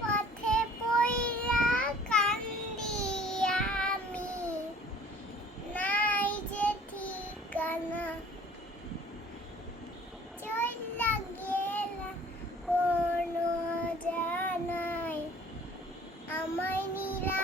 পথে পইড়া কান্দি আমি, নাই যে ঠিকানা, চইলা গেলা কোনো জানাই, আমায় নিরা